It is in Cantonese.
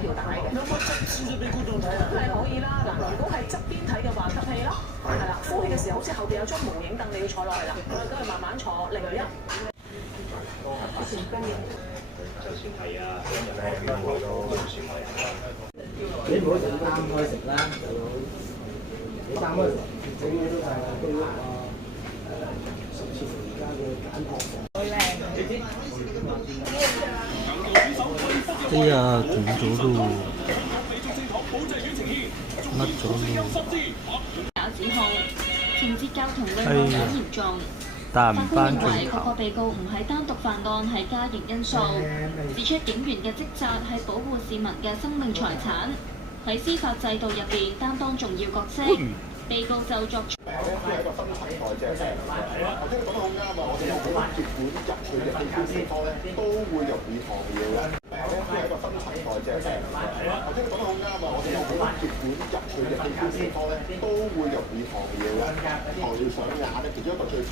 條帶嘅。有冇側先俾觀眾睇啊？係可以啦。嗱，如果係側邊睇嘅話，吸氣咯，係啦。呼氣嘅時候，好似後邊有張無影凳，你要坐落去啦。都係慢慢坐，零一。就算係啊，今日咧咁我都唔算係。你唔好成擔開食啦，你擔開食，整嘢都係都甚至乎而家嘅簡樸房。哎呀，斷咗咯，甩咗咯。有指控情節較同類案件嚴重。但唔法官頒認為獎各個被告唔係單獨犯案，係加刑因素，指出警員嘅職責係保護市民嘅生命財產，喺司法制度入邊擔當重要角色。被告就作出。都係一個新陳代謝嘅。頭先你講得好啱啊！我哋由血管入去嘅器官地方咧，都會容易糖尿嘅。都係一個新陳代謝嘅。頭先你講得好啱啊！我哋由血管入去嘅器官地方咧，都會容易糖尿嘅。糖尿上眼咧，其中一個最